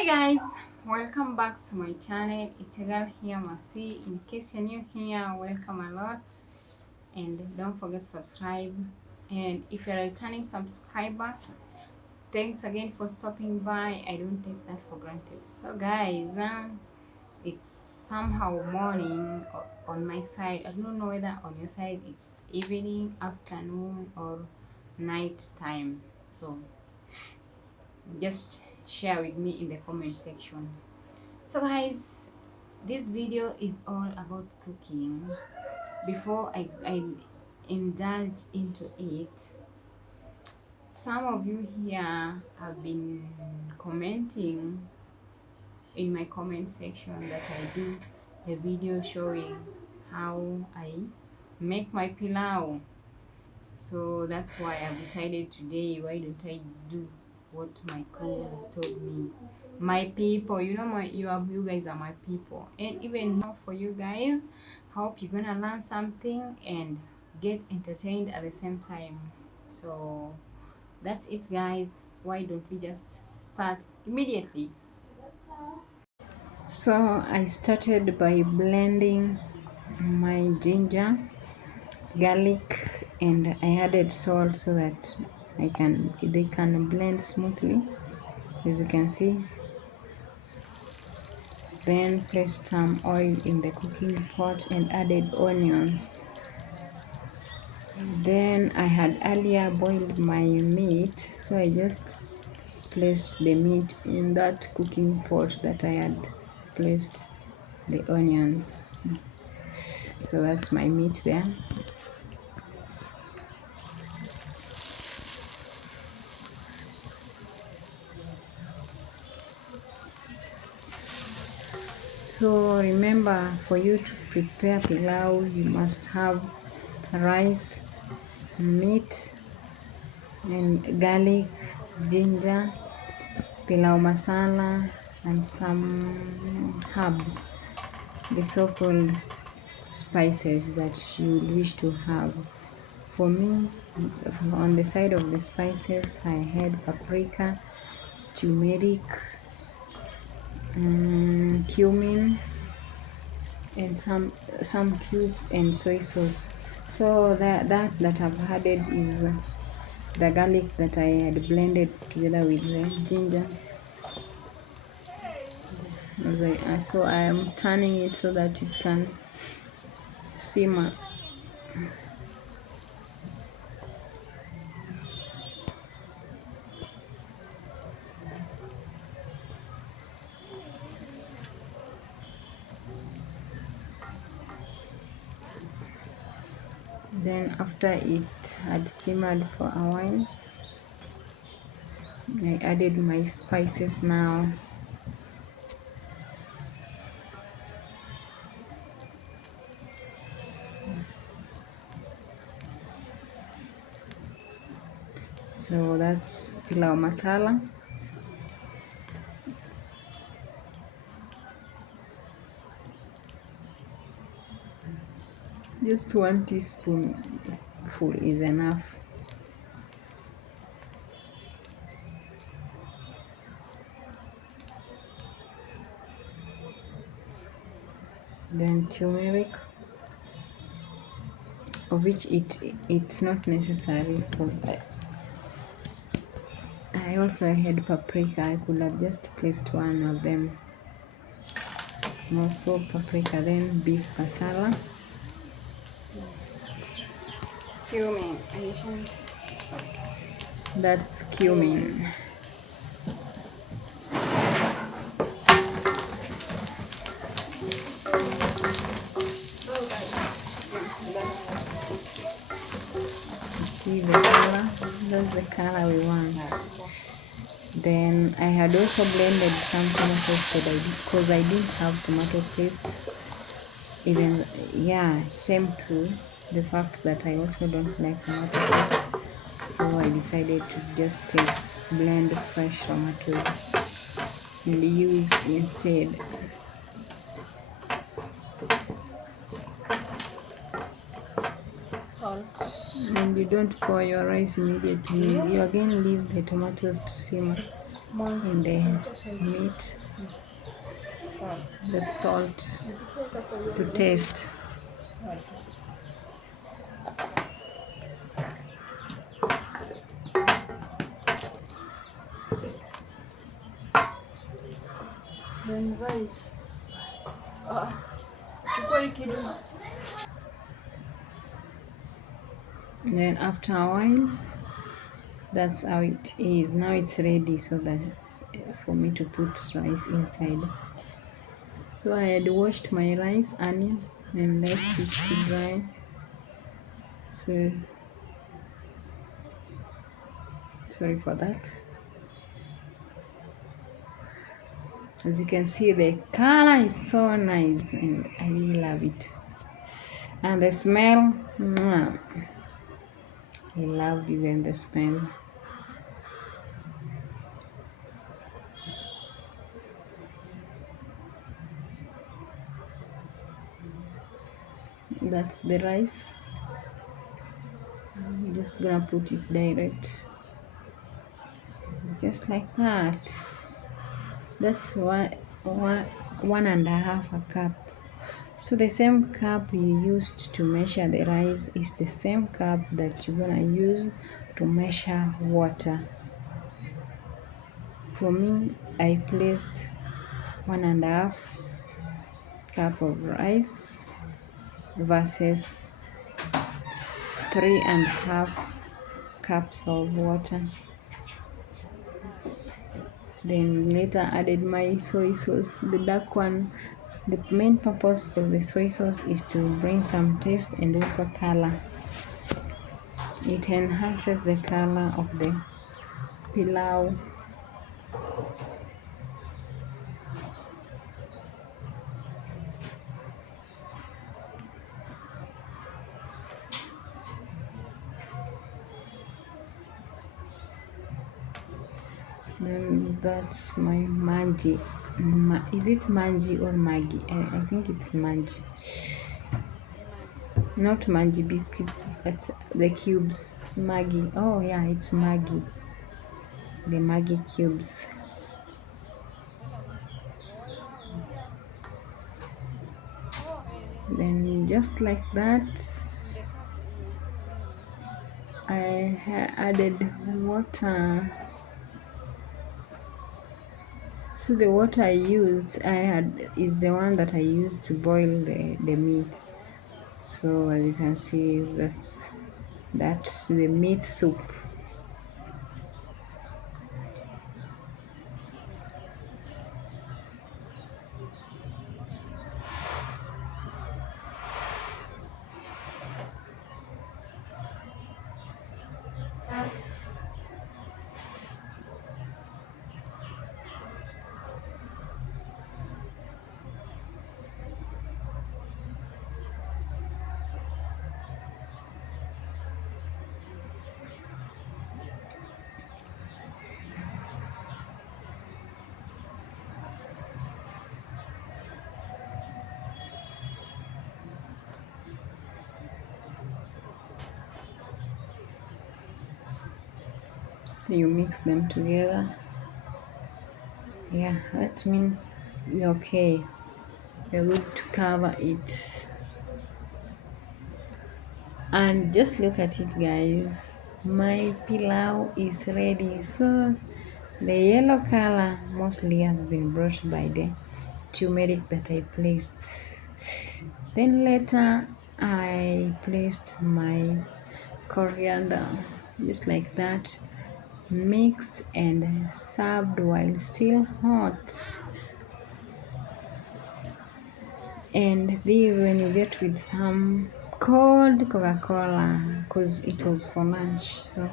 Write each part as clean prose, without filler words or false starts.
Hi guys, welcome back to my channel. It's a girl here, Masi. In case you're new here, welcome a lot, and don't forget to subscribe. And if you're a returning subscriber, thanks again for stopping by. I don't take that for granted. So guys, it's somehow morning on my side. I don't know whether on your side it's evening, afternoon, or night time. So just share with me in the comment section. So guys, this video is all about cooking. Before I indulge into it, some of you here have been commenting in my comment section that I do a video showing how I make my pilau. So that's why I've decided today, why don't I do what my crew has told me. My people, you know, you guys are my people, and even now for you guys, hope you're gonna learn something and get entertained at the same time. So that's it guys, why don't we just start immediately. So I started by blending my ginger, garlic, and I added salt so that they can blend smoothly, as you can see. Then placed some oil in the cooking pot and added onions. Then I had earlier boiled my meat, so I just placed the meat in that cooking pot that I had placed the onions. So that's my meat there. So remember, for you to prepare pilau, you must have rice, meat, and garlic, ginger, pilau masala, and some herbs, the so-called spices that you wish to have. For me, on the side of the spices, I had paprika, turmeric, cumin, and some cubes, and soy sauce. So that I've added is the garlic that I had blended together with the ginger. So I am turning it so that it can simmer. Then after it had simmered for a while, I added my spices now. So that's pilau masala. Just 1 teaspoonful is enough. Then turmeric, of which it's not necessary because I also had paprika. I could have just placed one of them. Also paprika. Then beef masala, cumin. That's cumin. See the color? That's the color we want. Then I had also blended some tomato paste because I didn't have tomato paste. Even same to the fact that I also don't like tomato paste. So I decided to just blend fresh tomatoes and use instead. Salt. And you don't pour your rice immediately. You again leave the tomatoes to simmer. in the meat, the salt to taste. Then rice. Then after a while, that's how it is. Now it's ready so that for me to put rice inside. So I had washed my rice, onion, and left it to dry. So sorry for that. As you can see, the color is so nice and I really love it. And the smell, mwah. I love even the smell. That's the rice. I'm just gonna put it direct, just like that. That's one and a half a cup. So the same cup you used to measure the rice is the same cup that you're gonna use to measure water. For me, I placed 1.5 cup of rice versus 3.5 cups of water. Then later added my soy sauce, the dark one. The main purpose for the soy sauce is to bring some taste and also color. It enhances the color of the pilau. Then that's my manji. Is it manji or Maggi? I think it's manji. Not manji biscuits, but the cubes. Maggi. Oh yeah, it's Maggi. The Maggi cubes. Then just like that, I added water. So the water I used is the one that I used to boil the meat. So as you can see, that's the meat soup. So you mix them together. Yeah, that means you're okay. You're good to cover it. And just look at it, guys. My pilau is ready. So the yellow color mostly has been brought by the turmeric that I placed. Then later I placed my coriander, just like that, mixed and served while still hot. And this when you get with some cold Coca-Cola, because it was for lunch. So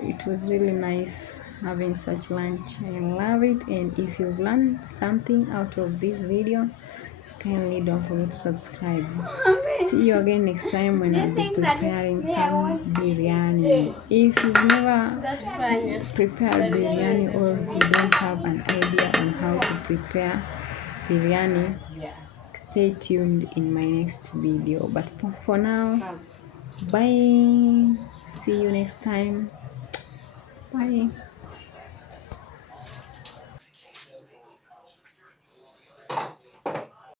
it was really nice having such lunch. I love it. And if you've learned something out of this video, kindly don't forget to subscribe. See you again next time when I'll be preparing some biryani. If you've never prepared biryani or you don't have an idea on how to prepare biryani, stay tuned in my next video. But for now, Bye. See you next time. Bye.